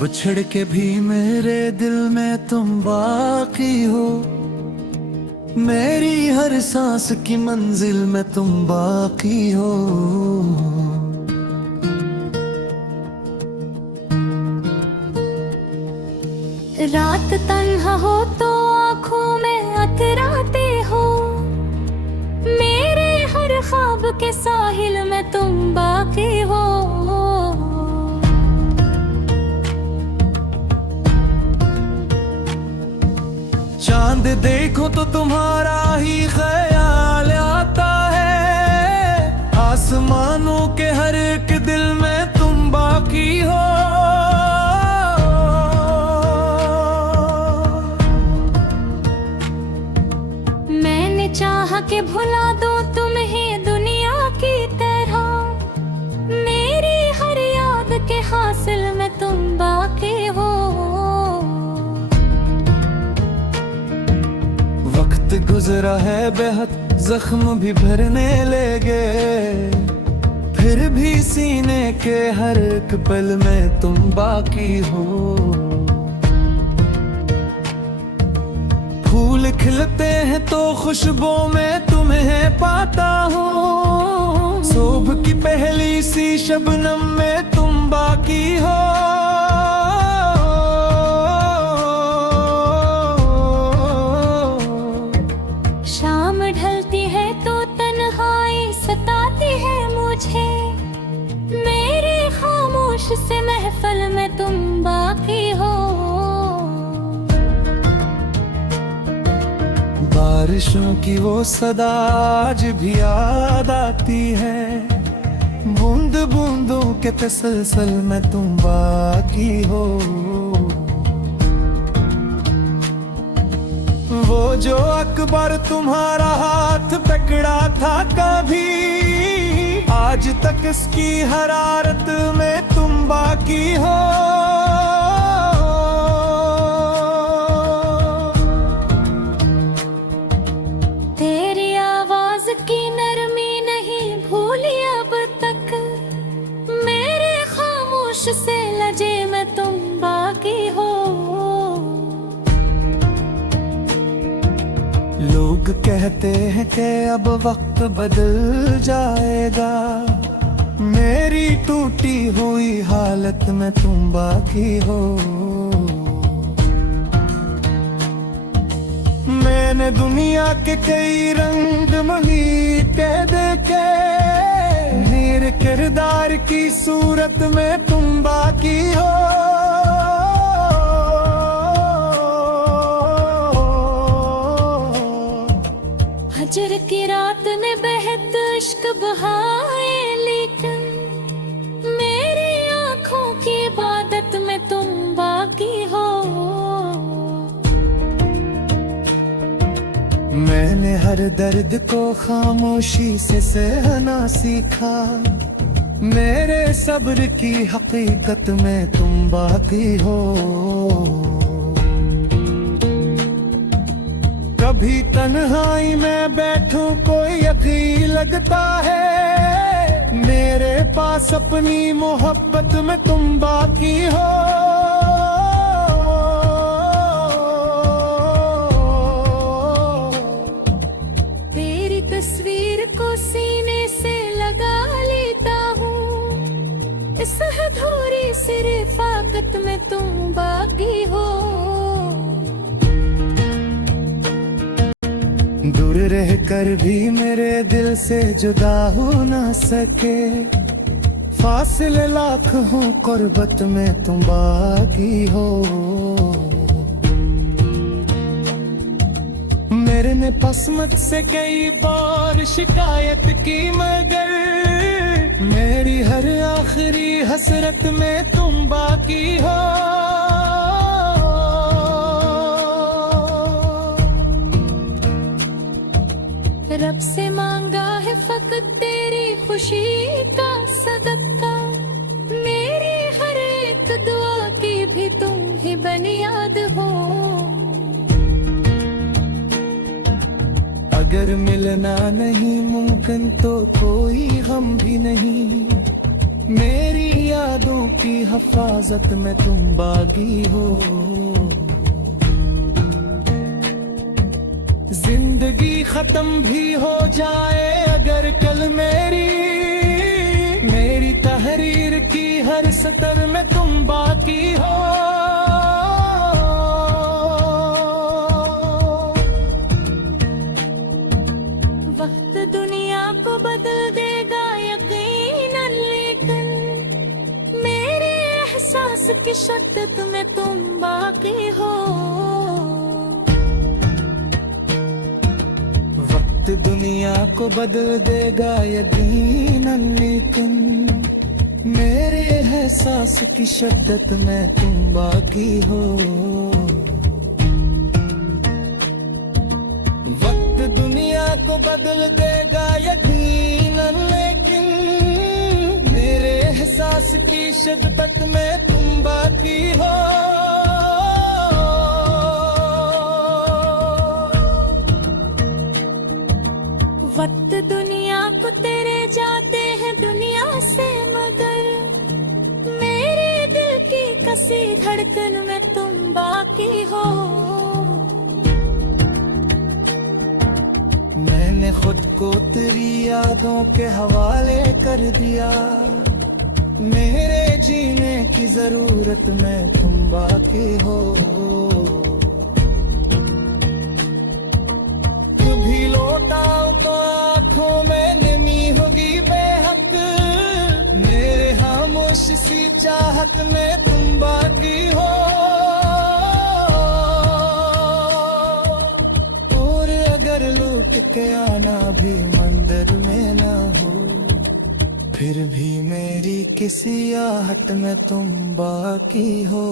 बिछड़ के भी मेरे दिल में तुम बाकी हो, मेरी हर सांस की मंजिल में तुम बाकी हो। रात तन्हा हो तो आँखों में अतराते हो, मेरे हर ख्वाब के साहिल में तुम बाकी हो। चांद देखो तो तुम्हारा ही ख्याल आता है, आसमानों के हर एक दिल में तुम बाकी हो। मैंने चाहा कि भुला दो तुम्हें दुनिया की तरह, मेरी हर याद के हासिल में तुम बाकी हो। वक्त गुजरा है बेहद, जख्म भी भरने लगे, फिर भी सीने के हर एक पल में तुम बाकी हो। फूल खिलते हैं तो खुशबू में तुम्हें पाता हूँ, सुबह की पहली सी शबनम में तुम बाकी हो। शाम ढलती है तो तन्हाई सताती है मुझे, मेरे खामोश से महफिल में तुम बाकी हो। बारिशों की वो सदा आज भी याद आती है, बूंद बूंदों के तसलसल में तुम बाकी हो। वो जो अकबर तुम्हारा हाथ पकड़ा था कभी, आज तक इसकी हरारत में तुम बाकी हो। तेरी आवाज की नरमी नहीं भूली अब तक, मेरे खामोश से लजे में तुम बाकी हो। लोग कहते हैं कि अब वक्त बदल जाएगा, मेरी टूटी हुई हालत में तुम बाकी हो। मैंने दुनिया के कई रंग के देखे, मेरे किरदार की सूरत में तुम बाकी हो। हजर की रात ने बेहद इश्क बहाए, लेकिन मेरी आँखों की इबादत में तुम बाकी हो। मैंने हर दर्द को खामोशी से सहना सीखा, मेरे सब्र की हकीकत में तुम बाकी हो। कभी तन्हाई में बैठूं कोई यकीन लगता है, मेरे पास अपनी मोहब्बत में तुम बाकी हो। तेरी तस्वीर को सीने से लगा लेता हूँ, इस अधूरी सी रिफ़ाक़त में तुम बाकी हो। दूर रह कर भी मेरे दिल से जुदा हो ना सके, फासिले लाख हो कुर्बत में तुम बाकी हो। मेरे ने पसमत से कई बार शिकायत की, मगर मेरी हर आखिरी हसरत में तुम बाकी हो। रब से मांगा है फकत तेरी खुशी का सदका, मेरी हर एक दुआ की भी तुम ही बुनियाद हो। अगर मिलना नहीं मुमकिन तो कोई गम भी नहीं, मेरी यादों की हिफाजत में तुम बागी हो। जिंदगी खत्म भी हो जाए अगर कल मेरी तहरीर की हर सतर में तुम बाकी हो। वक्त दुनिया को बदल देगा यकीनन, लेकिन मेरे एहसास की शिद्दत में तुम बाकी हो। वक्त दुनिया को बदल देगा यकीनन, लेकिन मेरे एहसास की शिद्दत में तुम बाकी हो। वक्त दुनिया को बदल देगा यकीनन, लेकिन मेरे एहसास की शिद्दत में तुम बाकी हो। वक्त दुनिया को तेरे जाते हैं दुनिया से, मगर मेरे दिल की कसी धड़कन में तुम बाकी हो। मैंने खुद को तेरी यादों के हवाले कर दिया। मेरे जीने की जरूरत में तुम बाकी हो। कभी लौटाओ तो आंखों में नमी होगी बेहद। मेरे खामोश सी चाहत में तुम बाकी हो। और अगर लौट के आना भी मंदिर में ना हो, फिर भी मेरी किसी आहट में तुम बाकी हो।